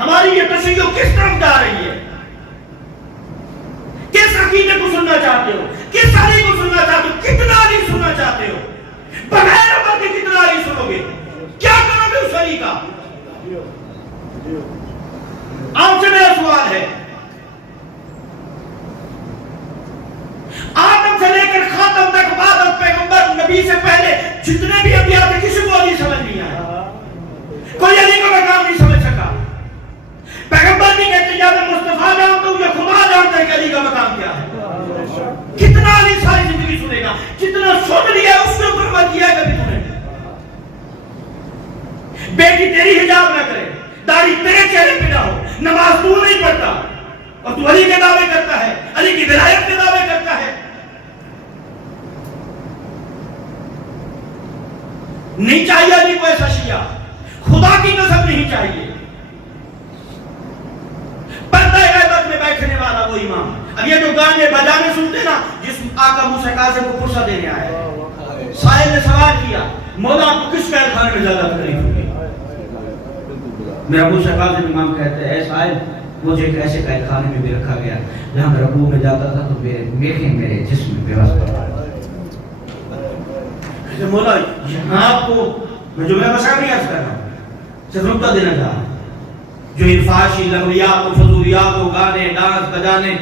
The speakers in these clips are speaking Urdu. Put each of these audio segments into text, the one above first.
ہماری یہ تشیع کس طرف جا رہی ہے؟ کس عقیدے کو سننا چاہتے ہو؟ کس علی کو سننا چاہتے ہو؟ کتنا علی سننا چاہتے ہو؟ بغیر عمر کے کتنا علی سنو گے؟ کیا کرو گے اس علی کا؟ آپ سے میرا سوال ہے، آدم سے لے کر خاتم تک بعد پیغمبر نبی سے پہلے جتنے بھی انبیاء تھے کسی کو علی سمجھ نہیں آیا، کوئی علی کا مقام نہیں سمجھ سکا۔ پیغمبر بھی کہتے ہیں جب میں مصطفیٰ جانتا ہوں یا خدا جانتا ہے کہ علی کا مقام کیا ہے۔ کتنا علی ساری زندگی سنے گا؟ جتنا سن لیا اس کے اوپر مت کیا کبھی تم نے۔ بیٹی تیری حجاب نہ کرے، داڑھی تیرے چہرے پہ نہ ہو، نماز تو نہیں پڑھتا اور تو علی کے دعوے کرتا ہے، علی کی ولایت کے دعوے کرتا ہے۔ نہیں چاہیے علی کو ایسا شیعہ، خدا کی قسم نہیں چاہیے۔ پردہ غیبت میں بیٹھنے والا وہ امام، اب یہ جو گانے بجانے سنتے نا، جس آقا موسیٰ کاظم کو پرسہ دینے آیا، سائل نے سوال کیا مولا آپ کو کس قید خانے میں زیادہ تکلیف ہوگی؟ میرا موسیٰ کاظم امام کہتے ہیں اے سائل مجھے ایک ایسے قید خانے میں بھی رکھا گیا جہاں میں رکوع میں جاتا تھا تو میرے جسم میں پیوست پڑا۔ مولا یہاں آپ کو میں جو میرا مسئلہ نہیں عرض کر رہا ہوں، صرف نکتہ دینا چاہ رہا ہوں، جو انفاشی لغویات و فضولیات و گانے ڈانس بجانے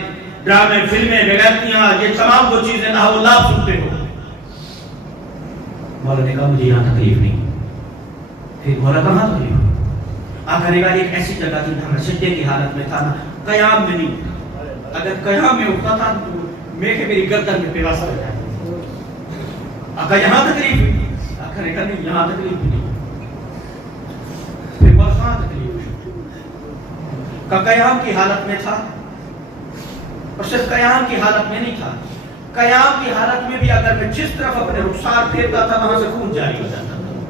ڈرامے فلمیں بغیرتیاں یہ تمام وہ چیزیں نہ وہ لاب سنتے ہو۔ مولا نے کہا مجھے یہاں تکلیف نہیں۔ پھر مولا کہاں تکلیف ہو؟ آقا نے کہا ایک ایسی جگہ تھی ہمیں سجدے کی حالت میں تھا نا، قیام میں نہیں، اگر قیام میں اٹھتا تھا تو میری گردن میں پیوست ہو جائے۔ آقا یہاں تکلیف ہوئی؟ آقا نے کہا نہیں یہاں تکلیف نہیں۔ پھر مولا کہاں تکلیف ہوئی؟ کہ قیام کی حالت میں تھا، اور صرف قیام کی حالت میں نہیں تھا، قیام کی حالت میں بھی اگر میں جس طرف اپنے رخسار پھیرتا تھا وہاں سے خون جاری ہو جاتا تھا۔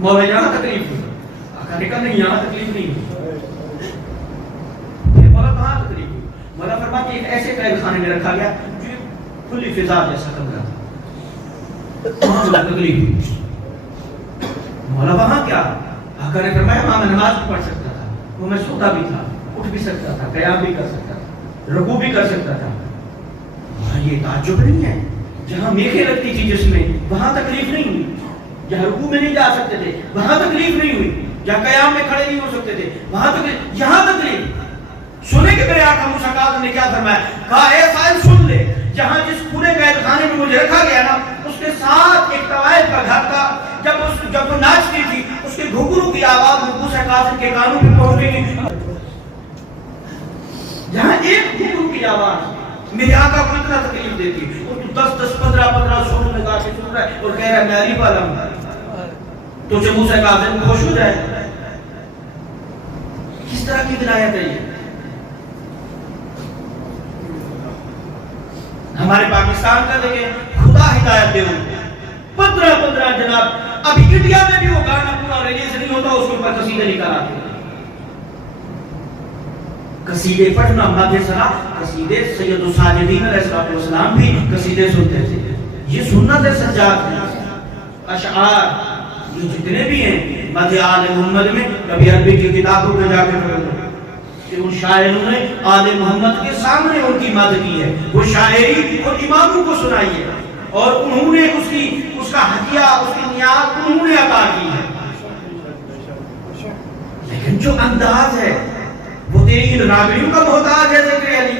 مولا یہاں تکلیف ہوئی؟ آقا نے کہا نہیں یہاں تکلیف نہیں ہوئی۔ پھر مولا کہاں تکلیف ہوئی؟ مولا فرماتے ہیں ایک ایسے قید خانے میں رکھا گیا جو کھلی فضا جیسا کمرہ تھا، وہاں مجھے تکلیف ہوئی۔ مولا وہاں کیا؟ آقا نے فرمایا وہاں میں نماز بھی پڑھ سکتا تھا، وہ میں سوتا بھی تھا، اٹھ بھی سکتا تھا، قیام بھی کر سکتا تھا، رکوع بھی کر سکتا تھا۔ یہ تعجب نہیں ہے، جہاں میخیں لگتی تھی جس میں وہاں تکلیف نہیں ہوئی، جہاں رکوع میں نہیں جا سکتے تھے وہاں تکلیف نہیں ہوئی، جہاں قیام میں کھڑے نہیں ہو سکتے تھے وہاں تکلیف، یہاں تکلیف۔ سنے کہ میرے آقا موسیٰ کاظم نے کیا فرمایا؟ کہا اے سائل سن لے، جہاں جس پورے قید خانے میں مجھے رکھا گیا نا اس کے ساتھ ایک طوائف کا گھر تھا، جب وہ ناچتی تھی اس کے گھنگرو کی آواز میں موسیٰ کاظم کے کانوں پہ پہنچ گئی۔ جہاں ایک گھنگرو کی آواز میرے آقا کو اتنا تکلیف دیتی، اور تو 10 15 سوروں میں گا کے سن رہا ہے اور کہہ رہا ہے میں علی والا ہوں، تو اسے موسیٰ کاظم کو خوش ہو جائے؟ کس طرح کی ولایت ہے یہ؟ ہمارے پاکستان کا دیکھیں، خدا ہدایت دے ان 15 جناب، ابھی انڈیا میں بھی وہ گانا پورا ریلیز نہیں ہوتا اس کے اوپر قصیدے نکال آتے ہیں۔ قصیدے پڑھنا مادہ سنا، قصیدے سید الساجدین علیہ السلام بھی قصیدے سنتے تھے، یہ سنت ہے سجاد ہے۔ اشعار یہ جتنے بھی ہیں مدح آل محمد میں، کبھی عربی کی کتابوں پہ جا کے پڑھنا کہ ان شاعروں نے آل محمد کے سامنے ان کی مدح کی ہے، وہ شاعری اور اماموں کو سنائی ہے اور انہوں نے اس کا حدیہ اس کی نیاز انہوں نے عطا کی ہے۔ لیکن جو انداز ہے وہ تیری ان راگڑیوں کا محتاج ہے ذکر علی،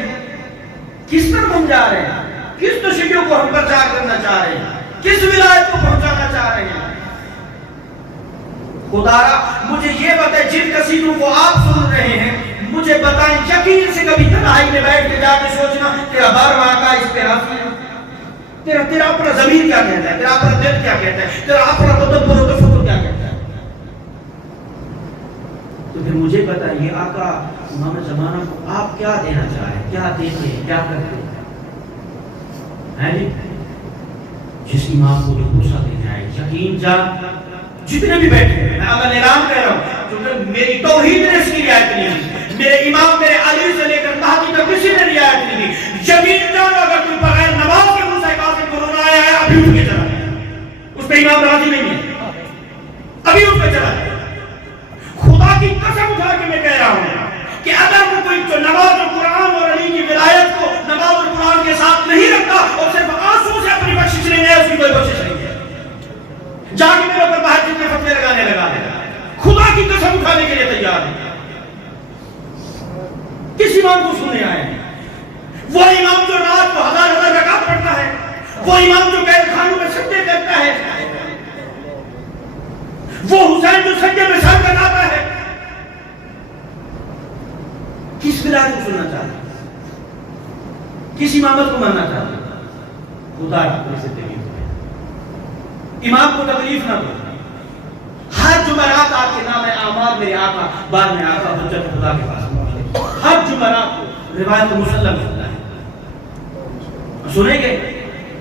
کس پر ہم جا رہے ہیں؟ کس تشیعوں کو ہم پرچار کرنا چاہ رہے ہیں؟ کس ولایت کو پہنچانا چاہ رہے ہیں؟ خدارا مجھے یہ بتائیں، جن قصیدوں کو آپ سن رہے ہیں مجھے بتائیں یقین سے کبھی تنہائی میں بیٹھ کے جا کے سوچنا تیرا بار واقعہ اس پہ راضی ہے؟ تیرا اپنا ضمیر کیا کہتا ہے؟ تیرا اپنا دل کیا کہتا ہے؟ تیرا اپنا تدبر و تفکر کیا کہتا ہے؟ تو پھر مجھے بتائیے آقا امام زمانہ کو آپ کیا دینا چاہیں، کیا دیتے ہیں، کیا کرتے ہیں جی؟ جس امام کو جو غصہ دینا ہے، یقین جان جتنے بھی بیٹھے ہیں میں اگر اعلان کہہ رہا ہوں کیونکہ میری توحید نے اس کی رعایت نہیں کی، میرے امام میرے علی سے لے کر مہدی تک کسی نے رعایت نہیں کی، یقین جان اگر کوئی بغیر نماز کے موسیٰ کاظم کو رونا آیا ہے ابھی اٹھ کے چلا جائے، اس پہ امام راضی نہیں ہے، ابھی اٹھ کے چلا جائے۔ خدا کی قسم اٹھا کے میں کہہ رہا ہوں جو نماز اور قرآن اور علی کی ولایت کو نماز اور قرآن کے ساتھ نہیں رکھتا اور صرف آنسو سے اپنی بخشش لینے ہے، اس کی کوئی بخشش نہیں ہے. جا کے میرے اوپر باہر جتنے فتوے لگانے لگا دے، خدا کی قسم اٹھانے کے لیے تیار ہے. کس امام کو سننے آئے ہیں؟ وہ امام جو رات کو 1000 رکعت پڑھتا ہے، وہ امام جو قید خانوں میں سجدے کرتا ہے، وہ حسین جو سجدے میں سر کٹاتا ہے. کس ولایت کو سننا چاہتا ہے؟ کس امامت کو ماننا چاہتا ہے؟ خدا کی طرف سے تکلیف ہے. امام کو تکلیف نہ دو. ہر جمعرات آپ کے نام اعمال میرے آقا بعد میں آقا حجت خدا کے پاس پہنچے. ہر جمعرات کو روایت مسلم ہوتا ہے. سنیں گے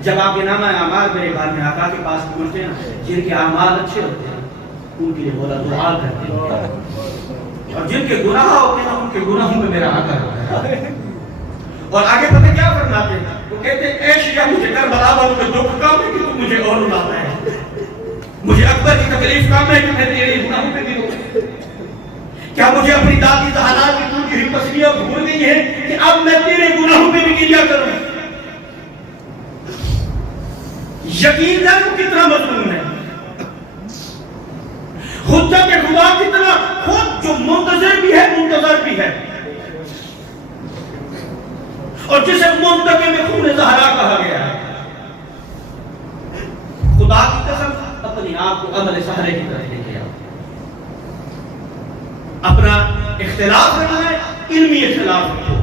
جب آپ کے نام اعمال میرے بعد میں آقا کے پاس پہنچتے ہیں، جن کے اعمال اچھے ہوتے ہیں ان کے لیے بولا دعا کرتے ہیں، اور جن کے گناہ ہوتے ہیں ان کے گناہوں میں میرا آقا ہوتا ہے. اور آگے پتہ کیا فرماتے ہیں؟ وہ کہتے ہیں اے شیعہ مجھے کربلا والوں کے دکھ کم ہے کہ تو مجھے اور رلاتا ہے، مجھے اکبر کی تکلیف کم ہے کہ میں تیرے گناہوں پہ بھی ہوں. کیا مجھے اپنی دادی زہرا کی ٹوٹی ہوئی پسلیاں بھول گئی ہیں کہ اب میں تیرے گناہوں پہ بھی گریا کروں؟ یقین ہے وہ کتنا مظلوم ہے. حجت خدا کتنا خود جو منتظر بھی ہے منتظر بھی ہے، اور جسے منتقم میں خون زہرا کہا گیا ہے. خدا کی قسم اپنے آپ کو عمل سہرے کی طرف لے کے آؤ. اپنا اختلاف رکھنا ہے، علمی اختلاف رکھو.